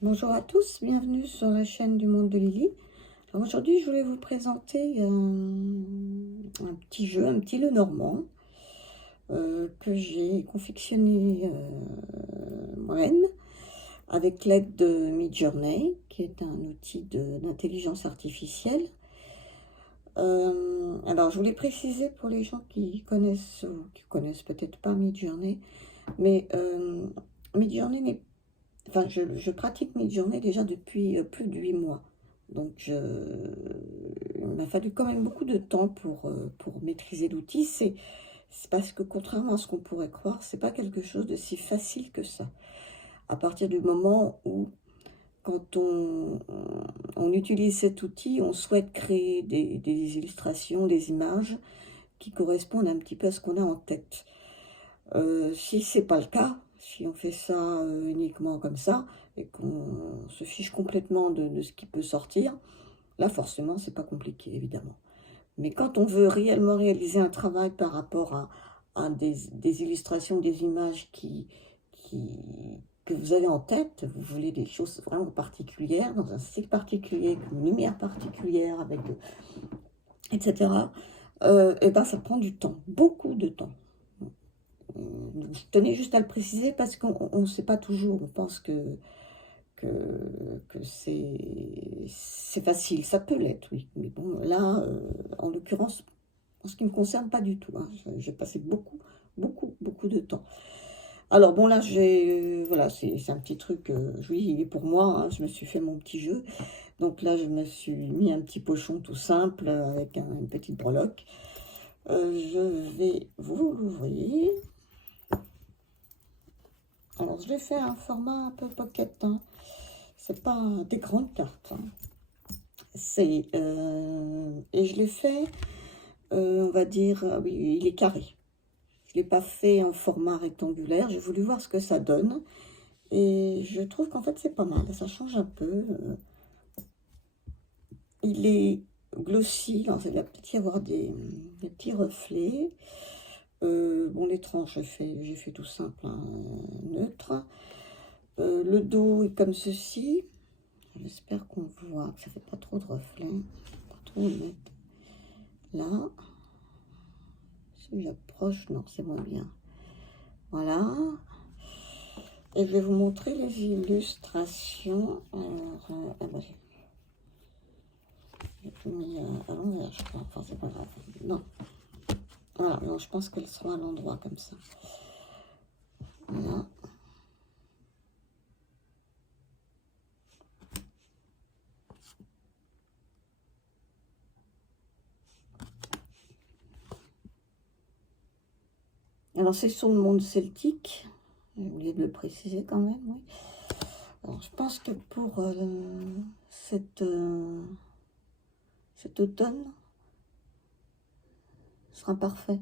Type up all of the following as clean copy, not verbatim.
Bonjour à tous, bienvenue sur la chaîne du Monde de Lily. Alors aujourd'hui, je voulais vous présenter un petit jeu, un petit Lenormand que j'ai confectionné moi-même avec l'aide de Midjourney, qui est un outil d'intelligence artificielle. Alors, je voulais préciser pour les gens qui connaissent ou qui connaissent peut-être pas Midjourney, mais Midjourney n'est Enfin, je pratique Midjourney déjà depuis plus de 8 mois. Donc, il m'a fallu quand même beaucoup de temps pour maîtriser l'outil. C'est parce que contrairement à ce qu'on pourrait croire, c'est pas quelque chose de si facile que ça. À partir du moment où, quand on utilise cet outil, on souhaite créer des illustrations, des images qui correspondent un petit peu à ce qu'on a en tête. Si c'est pas le cas, si on fait ça uniquement comme ça et qu'on se fiche complètement de ce qui peut sortir, là forcément c'est pas compliqué évidemment. Mais quand on veut réellement réaliser un travail par rapport à des illustrations, des images qui, que vous avez en tête, vous voulez des choses vraiment particulières, dans un style particulier, avec une lumière particulière, etc. Et ben ça prend du temps, beaucoup de temps. Je tenais juste à le préciser parce qu'on ne sait pas toujours, on pense que, que c'est facile, ça peut l'être, oui. Mais bon, là, en l'occurrence, en ce qui me concerne, pas du tout, hein. J'ai passé beaucoup de temps. Alors bon, là, voilà, c'est un petit truc, oui, il est pour moi, hein, je me suis fait mon petit jeu. Donc là, je me suis mis un petit pochon tout simple avec une petite breloque. Je vais vous l'ouvrir. Alors, je l'ai fait un format un peu pocket, hein. C'est pas des grandes cartes, hein. Et je l'ai fait, on va dire, oui, il est carré. Je l'ai pas fait en format rectangulaire. J'ai voulu voir ce que ça donne. Et je trouve qu'en fait, c'est pas mal. Ça change un peu. Il est glossy. Alors, il va peut-être y avoir des petits reflets. Bon, les tranches, j'ai fait tout simple, hein, neutre. Le dos est comme ceci. J'espère qu'on voit, que ça fait pas trop de reflets. Pas trop mettre là. Si j'approche, non, c'est moins bien. Voilà. Et je vais vous montrer les illustrations. Alors, ah bah, j'ai tout mis à l'envers, je crois. Enfin, c'est pas grave. Non. Voilà, non, je pense qu'elles seront à l'endroit comme ça. Voilà. Alors, c'est sur le monde celtique. J'ai oublié de le préciser quand même, oui. Alors, je pense que pour cet automne, ce sera parfait.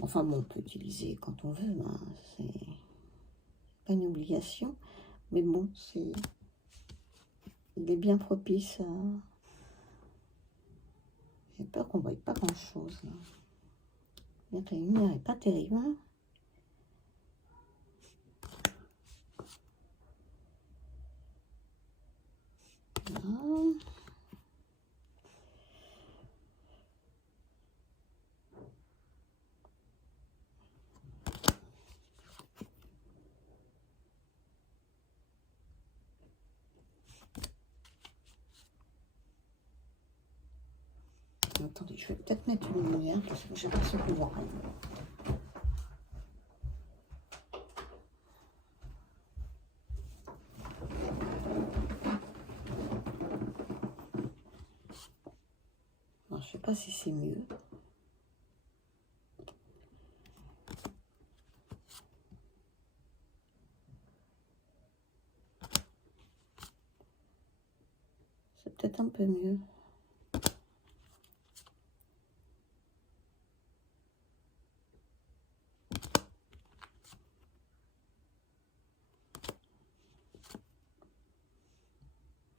Enfin bon, on peut utiliser quand on veut, hein. C'est pas une obligation. Mais bon, il est bien propice à... J'ai peur qu'on ne voie pas grand-chose, là. Bien que la lumière n'est pas terrible, hein. Voilà. Attendez, je vais peut-être mettre une lumière parce que j'ai l'impression qu'on voit rien. Alors, je ne sais pas si c'est mieux. C'est peut-être un peu mieux.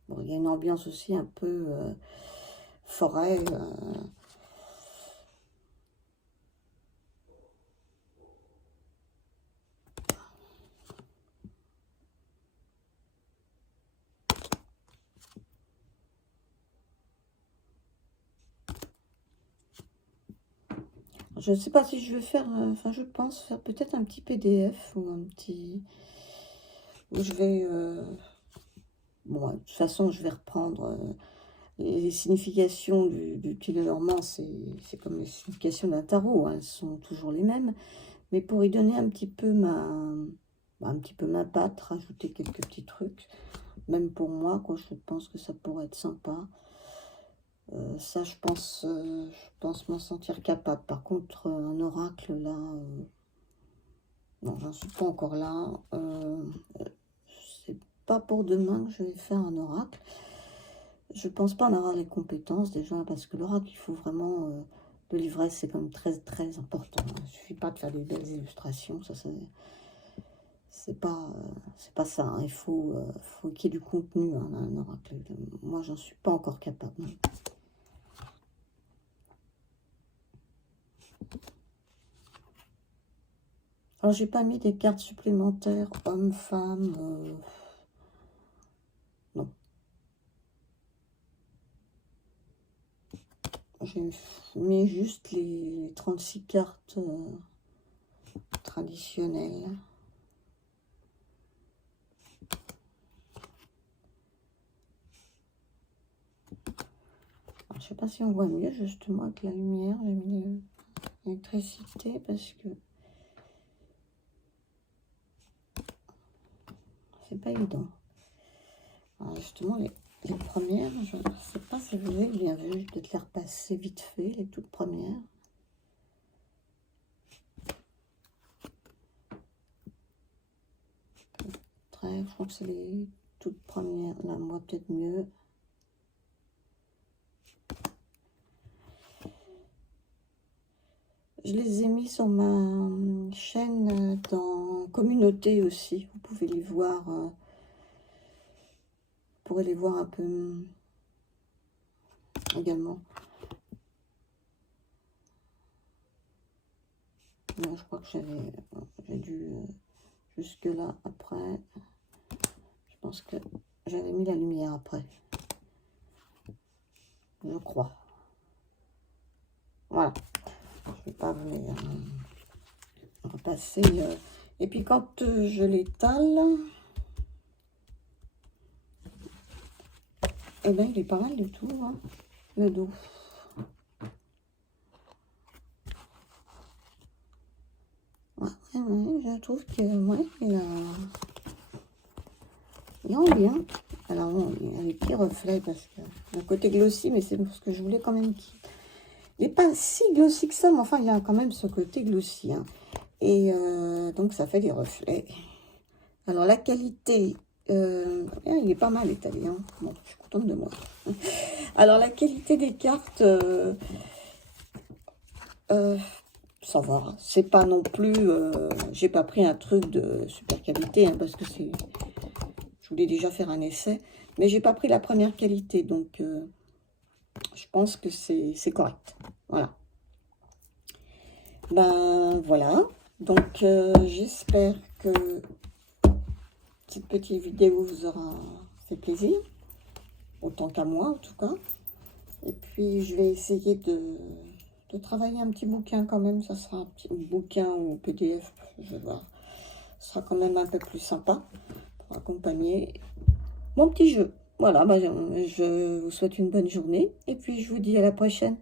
Bon, il y a une ambiance aussi un peu forêt. je ne sais pas si je vais faire, enfin je pense faire peut-être un petit PDF ou un petit... Où je vais... bon, de toute façon, je vais reprendre les significations du Lenormand, c'est comme les significations d'un tarot, hein, elles sont toujours les mêmes. Mais pour y donner un petit peu ma patte, rajouter quelques petits trucs, même pour moi, quoi, je pense que ça pourrait être sympa. Ça, je pense m'en sentir capable. Par contre, un oracle, là, non, j'en suis pas encore là. C'est pas pour demain que je vais faire un oracle. Je pense pas en avoir les compétences, déjà, parce que l'oracle, il faut vraiment... de l'ivresse, c'est quand même très, très important. Il ne suffit pas de faire des belles illustrations, ça, c'est pas ça, hein. Il faut qu'il y ait du contenu, hein, un oracle. Moi, j'en suis pas encore capable. Alors, j'ai pas mis des cartes supplémentaires, hommes, femmes, non. J'ai mis juste les 36 cartes traditionnelles. Alors, je sais pas si on voit mieux, justement, avec la lumière. J'ai mis l'électricité parce que c'est pas évident. Alors, justement, les premières, je ne sais pas si vous avez bien vu, je vais peut-être les repasser vite fait, les toutes premières. Je crois que c'est les toutes premières, là, moi peut-être mieux. Je les ai mis sur ma chaîne dans communauté aussi, vous pouvez les voir, vous pourrez les voir un peu également. Moi, je crois que j'ai dû jusque là après. Je pense que j'avais mis la lumière après. Je crois. Voilà. Je vais pas vous les repasser. Et puis quand je l'étale, eh ben il est pas mal du tout, hein, le dos. Ouais, je trouve que ouais, il rend bien. Alors bon, il y a les petits reflets parce que un côté glossy, mais c'est parce que je voulais quand même qu'il... Il n'est pas si glossy que ça, mais enfin il y a quand même ce côté glossy, hein. Et donc ça fait des reflets. Alors la qualité, il est pas mal étalé, hein. Bon, je suis contente de moi. Alors la qualité des cartes, ça va. C'est pas non plus, j'ai pas pris un truc de super qualité, hein, parce que c'est, je voulais déjà faire un essai, mais j'ai pas pris la première qualité, donc je pense que c'est correct. Voilà. Ben voilà. Donc j'espère que cette petite vidéo vous aura fait plaisir, autant qu'à moi en tout cas. Et puis je vais essayer de travailler un petit bouquin quand même, ça sera un petit bouquin ou PDF, je vais voir. Ce sera quand même un peu plus sympa pour accompagner mon petit jeu. Voilà, bah, je vous souhaite une bonne journée et puis je vous dis à la prochaine.